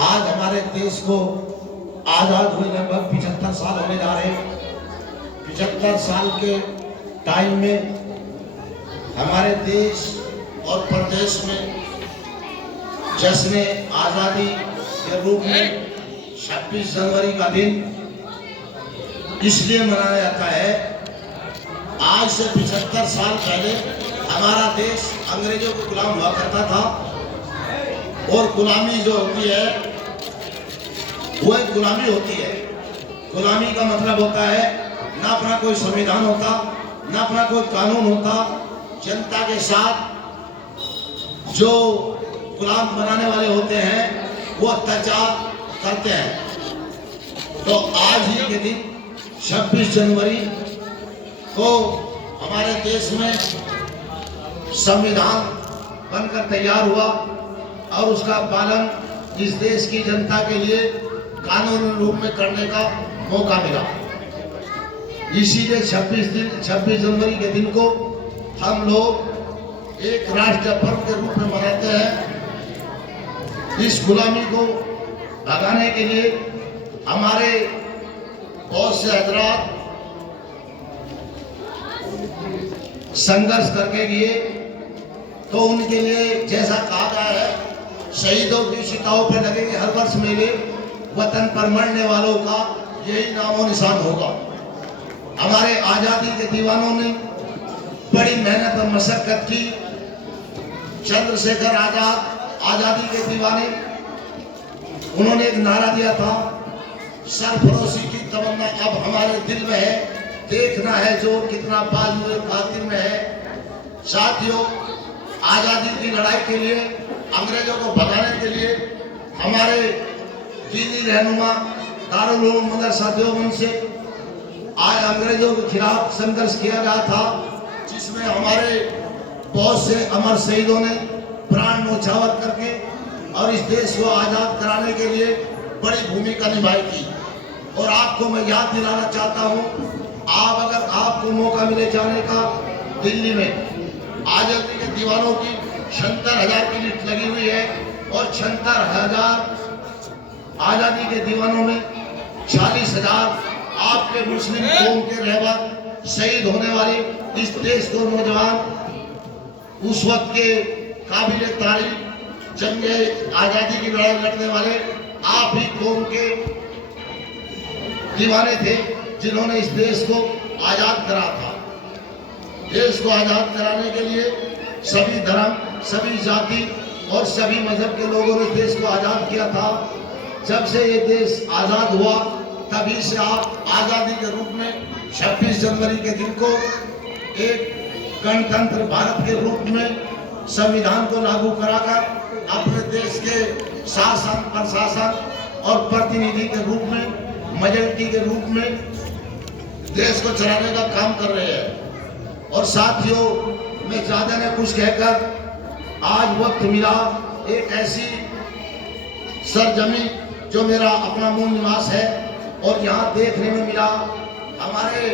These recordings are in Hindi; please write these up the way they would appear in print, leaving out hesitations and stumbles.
आज हमारे देश को आजाद हुए लगभग 75 साल होने जा रहे हैं। 75 साल के टाइम में हमारे देश और प्रदेश में जश्न आज़ादी के रूप में 26 जनवरी का दिन इसलिए मनाया जाता है। आज से 75 साल पहले हमारा देश अंग्रेजों को गुलाम हुआ करता था और गुलामी जो होती है वो एक गुलामी होती है। गुलामी का मतलब होता है ना अपना कोई संविधान होता, ना अपना कोई कानून होता, जनता के साथ जो गुलाम बनाने वाले होते हैं वो अत्याचार करते हैं। तो आज ही के दिन 26 जनवरी को हमारे देश में संविधान बनकर तैयार हुआ और उसका पालन इस देश की जनता के लिए कानूनी रूप में करने का मौका मिला। इसीलिए 26 जनवरी के दिन को हम लोग एक राष्ट्रीय पर्व के रूप में मनाते हैं। इस गुलामी को भगाने के लिए हमारे बहुत से हजरात संघर्ष करके गए। तो उनके लिए जैसा कहा गया है, शहीदों की चिताओं पर लगेंगे हर वर्ष मेले, वतन पर मरने वालों का यही नामो निशान होगा। हमारे आजादी के दीवानों ने बड़ी मेहनत और मशक्कत की। चंद्रशेखर आजाद आजादी के दीवाने, उन्होंने एक नारा दिया था, सरफरोशी की तमन्ना अब हमारे दिल में है, देखना है जो कितना बाजुए कातिल में है। साथियों, आजादी की लड़ाई के लिए, अंग्रेजों को भगाने के लिए हमारे दीनी रहनुमा दारुल उलूम मदरसा देवबंद से आज अंग्रेजों के खिलाफ संघर्ष किया गया था, जिसमें हमारे बहुत से अमर शहीदों ने प्राण न्यौछावर करके और इस देश को आजाद कराने के लिए बड़ी भूमिका निभाई थी। और आपको मैं याद दिलाना चाहता हूँ, अगर आपको मौका मिले जाने का, दिल्ली में आजादी के दीवानों की 76,000 की लिस्ट लगी हुई है और 76,000 आजादी के दीवानों में 40,000 आपके मुस्लिम कौम के रहबर शहीद होने वाले इस देश को नौजवान, उस वक्त के काबिल तारीफ जंगे आजादी की लड़ाई लड़ने वाले आप ही कौम के दीवाने थे, जिन्होंने इस देश को आजाद करा था। देश को आजाद कराने के लिए सभी धर्म, सभी जाति और सभी मजहब के लोगों ने देश को आजाद किया था। जब से ये देश आजाद हुआ तभी से आप आजादी के रूप में 26 जनवरी के दिन को एक गणतंत्र भारत के रूप में संविधान को लागू कराकर अपने देश के शासन, प्रशासन और प्रतिनिधि के रूप में, मेजॉरिटी के रूप में देश को चलाने का काम कर रहे हैं। और साथियों, मैं ज्यादा ने कुछ कहकर आज वक्त मिला एक ऐसी सरजमी जो मेरा अपना मूल निवास है और यहाँ देखने में मिला हमारे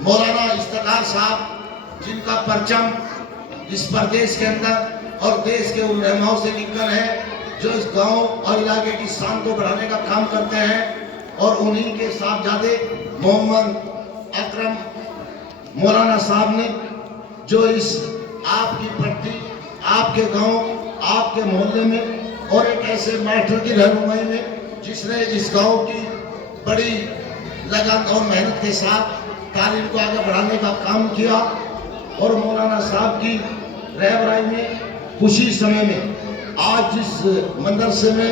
मौलाना इफ्तिखार साहब, जिनका परचम इस प्रदेश के अंदर और देश के उन रहनुमाओं से लिखकर है, जो इस गांव और इलाके की शान को बढ़ाने का काम करते हैं। और उन्हीं के साहबजादे मोहम्मद अकरम मौलाना साहब ने जो इस आपकी पट्टी, आपके गांव, आपके मोहल्ले में और एक ऐसे मास्टर की रहनुमाई में जिसने इस गांव की बड़ी लगन और मेहनत के साथ तालीम को आगे बढ़ाने का काम किया। और मौलाना साहब की रहबराई में उसी समय में आज जिस मदरसे में,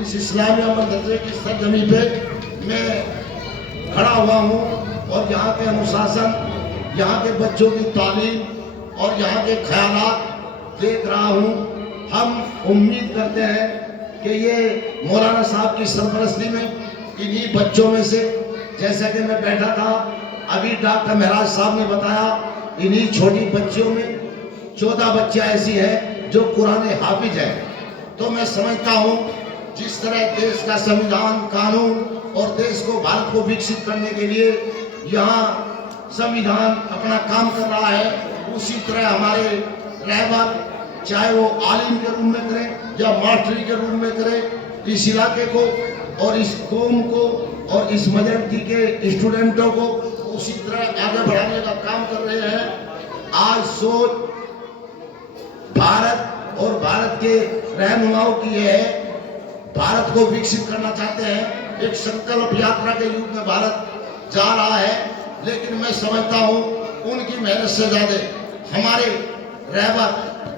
इस इस्लामिया मदरसे की सरजमी पे मैं खड़ा हुआ हूँ और यहाँ के अनुशासन, यहाँ के बच्चों की तालीम और यहाँ के ख्यालात देख रहा हूँ। हम उम्मीद करते हैं कि ये मौलाना साहब की सरपरस्ती में इन्हीं बच्चों में से, जैसा कि मैं बैठा था अभी डॉक्टर महराज साहब ने बताया, इन्हीं छोटी बच्चियों में 14 बच्चियाँ ऐसी हैं जो कुरान हाफिज है। तो मैं समझता हूँ जिस तरह देश का संविधान, कानून और देश को, भारत को विकसित करने के लिए यहाँ संविधान अपना काम कर रहा है, उसी तरह हमारे रहबर चाहे वो आलिम के रूप में करें या मास्टरी के रूप में करें, इस इलाके को और इस कौम को और इस मजहब के स्टूडेंटों को उसी तरह आगे बढ़ाने का काम कर रहे हैं। आज सोच भारत और भारत के रहनुमाओं की है, भारत को विकसित करना चाहते हैं। एक संकल्प यात्रा के युग में भारत जा रहा है, लेकिन मैं समझता हूँ उनकी मेहनत से ज्यादा हमारे रहबर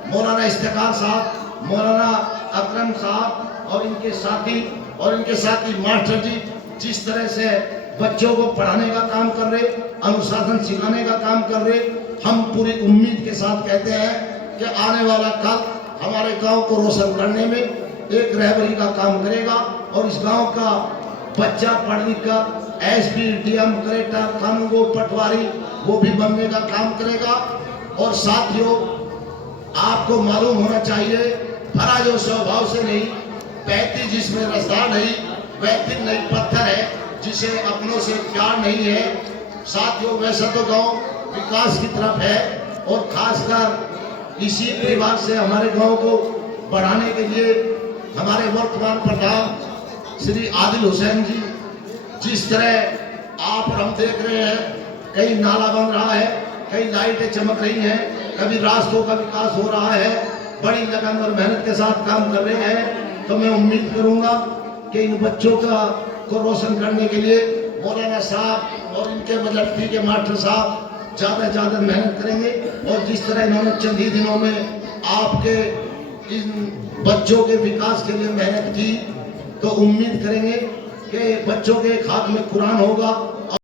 मौलाना इफ्तिखार साहब, मौलाना अकरम साहब और इनके साथी मास्टर जी जिस तरह से बच्चों को पढ़ाने का काम कर रहे, अनुशासन सिखाने का काम कर रहे, हम पूरी उम्मीद के साथ कहते हैं कि आने वाला कल हमारे गांव को रोशन करने में एक रहबरी का काम करेगा और इस गांव का बच्चा पढ़ लिख कर एसपी, डीएम, कलेक्टर, कानूनगो, पटवारी वो भी बनने का काम करेगा। और साथियों, आपको मालूम होना चाहिए, भरा जो स्वभाव से नहीं, बहती जिसमें रसदार नहीं, वह नहीं पत्थर है जिसे अपनों से प्यार नहीं है। साथियों, वैसा तो गांव विकास की तरफ है और खासकर इसी परिवार से हमारे गांव को बढ़ाने के लिए हमारे वर्तमान प्रधान श्री आदिल हुसैन जी, जिस तरह आप और हम देख रहे हैं, कहीं नाला बन रहा है, कहीं लाइटें चमक रही हैं, कभी रास्तों का विकास हो रहा है, बड़ी लगन और मेहनत के साथ काम कर रहे हैं। तो मैं उम्मीद करूंगा कि इन बच्चों को रोशन करने के लिए मौलाना साहब और इनके मदरसे के मास्टर साहब ज़्यादा मेहनत करेंगे। और जिस तरह इन्होंने चंद ही दिनों में आपके इन बच्चों के विकास के लिए मेहनत की, तो उम्मीद करेंगे कि बच्चों के एक हाथ में कुरान होगा